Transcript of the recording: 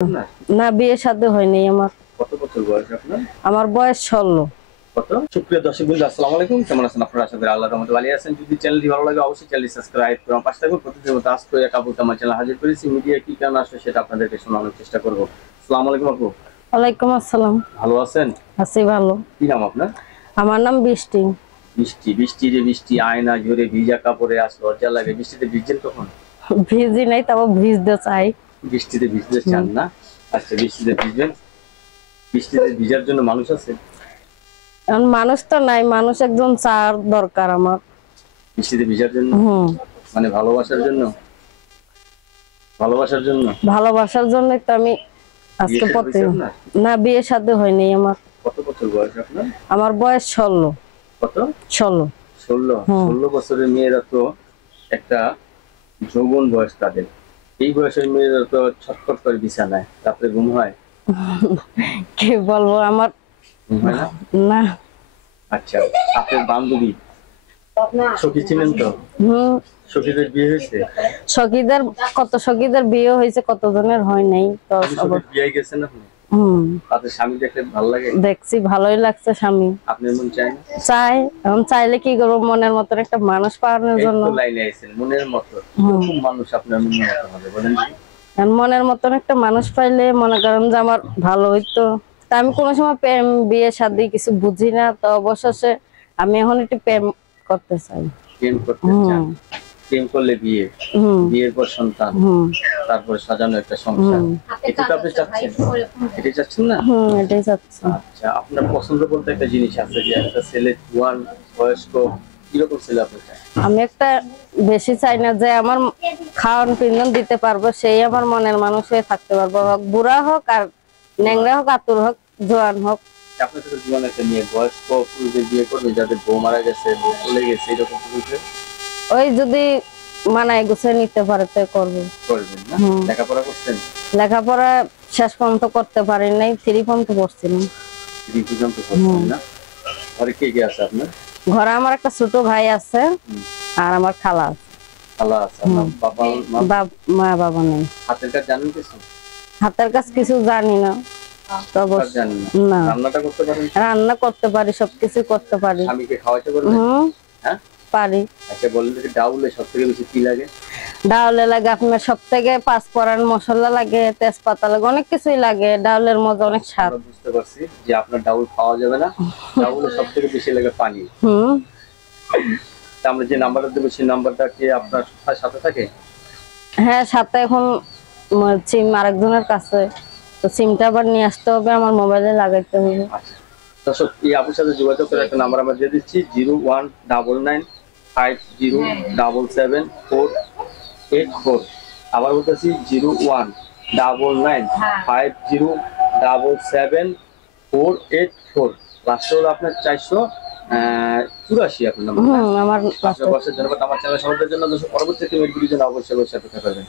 না না, বিয়ে শাদী হয়নি আমার। কত বছর বয়স আপনার? আমার বয়স 16। কত? সুপ্রিয় দর্শক বন্ধু, আসসালামু আলাইকুম। কেমন আছেন আপনারা? আশা করি আল্লাহর রহমতে ভালো আছেন। যদি চ্যানেলটি ভালো লাগে অবশ্যই চ্যানেলটি সাবস্ক্রাইব করুন, পাশে থাকুন। প্রতিদিনের মতো আজকে এক আপু আমার চ্যানেল হাজির করেছি। মিডিয়া কি কেন আসলে সেটা আপনাদেরকে শোনানোর চেষ্টা করব। আসসালামু আলাইকুম আপু। ওয়ালাইকুম আসসালাম। ভালো আছেন? আছি ভালো। কি নাম আপনার? আমার নাম বৃষ্টি। বৃষ্টি। বৃষ্টি যে বৃষ্টি আয়না জোরে ভিজা কাপড়ে আসলে লজ্জা লাগে। বৃষ্টিতে ভিজছেন কখন? ভিজি নাই, তাও ভিজতে চাই। বৃষ্টিতে ভিজতে চান না? আচ্ছা, বৃষ্টিতে ভিজবেন। বৃষ্টিতে ভিজার জন্য মানুষ আছে? এখন মানুষ তো নাই, মানুষ একজন চার দরকার আমার। বৃষ্টিতে ভিজার জন্য মানে ভালোবাসার জন্য? ভালোবাসার জন্য? ভালোবাসার জন্য তো আমি আজকে বিয়ে পড়তে। হয়েছে আপনার? না, বিয়ে শাদী হয়নি আমার। কত বছর বয়স আপনার? আমার বয়স 16। কত? 16। 16? 16 বছরের মেয়েরা তো একটা যৌবন বয়স তাদের। এই বয়সের মেয়েরা তো ছটফট করে বিছানায়, রাত্রে ঘুম হয়? কি বলবো আমার। ঘুম হয় না? না। আচ্ছা, আপনার বান্ধবী সখী ছিলেন তো? হুম। সখীদের বিয়ে হয়েছে? সখীদের বিয়ে হয়েছে, কতজনের হয় নাই তো সবার। বিয়ে গেছেন আপনি? তাদের স্বামী দেখলে ভালো লাগে? দেখছি, ভালোই লাগছে স্বামী। আপনার মন চায় না? চাই। এখন চাইলে কি করবো, মনের মতন একটা মানুষ পাওয়ানোর জন্য। লাইনে আইছেন মনের মতো। কোন মানুষ আপনার মনের মতো হবে বলেন? এখন মনের মতন একটা মানুষ পাইলে মনে করেন যে আমার ভালো হইতো। তা আমি কোনো সময় প্রেম বিয়ে শাদী কিছু বুঝি না, তো অবশেষে আমি এখন একটু প্রেম করতে চাই। প্রেম করতে চান? প্রেম করলে বিয়ে, বিয়ের পর সন্তান, তারপরে সাজানো একটা সংসার, এটা তো আপনি চাচ্ছেন? এটাই চাচ্ছেন না? এটাই চাচ্ছি। আচ্ছা, আপনার পছন্দ বলতে একটা জিনিস আছে যে একটা ছেলে জোয়ান বয়স্ক, কিরকম ছেলে আপনি চান? আমি একটা বেশি চাই না, যে আমার খাওয়ান পিন্ধন দিতে পারবো, সেই আমার মনের মানুষ হয়ে থাকতে পারবো। হোক বুড়া হোক আর ন্যাংরা হোক, আতুর হোক, জোয়ান হোক। আপনার সাথে জোয়ান একটা মেয়ে বয়স্ক পুরুষদের বিয়ে করবে যাদের বউ মারা গেছে, বউ চলে গেছে, এরকম পুরুষদের? ওই যদি মানায় গুছিয়ে নিতে পারে তো করবে। করবেন না? লেখাপড়া করছেন? লেখাপড়া শেষ পর্যন্ত করতে পারি নাই, 3 পর্যন্ত পড়ছিলাম। 3 পর্যন্ত করছেন না? ঘরে কে কে আছে আপনার? ঘরে আমার একটা ছোট ভাই আছে আর আমার খালা আছে। খালা আছে? আপনার বাবা মা বাবা নেই। হাতের কাজ জানেন কিছু? হাতের কাজ কিছু জানি না। না, রান্নাটা করতে পারেন? রান্না করতে পারি, সবকিছু করতে পারি। স্বামীকে খাওয়াইতে পারবেন? হ্যাঁ পারি। আচ্ছা, বলেন তো ডাউলে সবথেকে বেশি কি লাগে? ডাউলে লাগে আপনার সব থেকে 5 ফোড়ন মশলা লাগে, তেজপাতা লাগে, অনেক কিছুই লাগে। ডাউলের মজা অনেক স্বাদ। বুঝতে পারছি যে আপনার ডাউল খাওয়া যাবে না। ডাউলে সবথেকে বেশি লাগে পানি। আমরা যে নাম্বারটা দেবো সেই নাম্বারটা কি আপনার সাথে থাকে? হ্যাঁ, সাথে এখন সিম আরেকজনের কাছে, তো সিমটা আবার নিয়ে আসতে হবে, আমার মোবাইলে লাগাইতে হবে। আচ্ছা দর্শক, এই আপুর সাথে যোগাযোগ করে একটা নাম্বার আমরা দিয়ে দিচ্ছি, 0199577484। আবার বলতেছি 0199577484। লাস্টে হলো আপনার 484 আপনার নাম্বার। আমার ধন্যবাদ আমার চ্যানেল সবার জন্য। পরবর্তী ভিডিওর জন্য অবশ্যই অবশ্যই অপেক্ষা করবেন।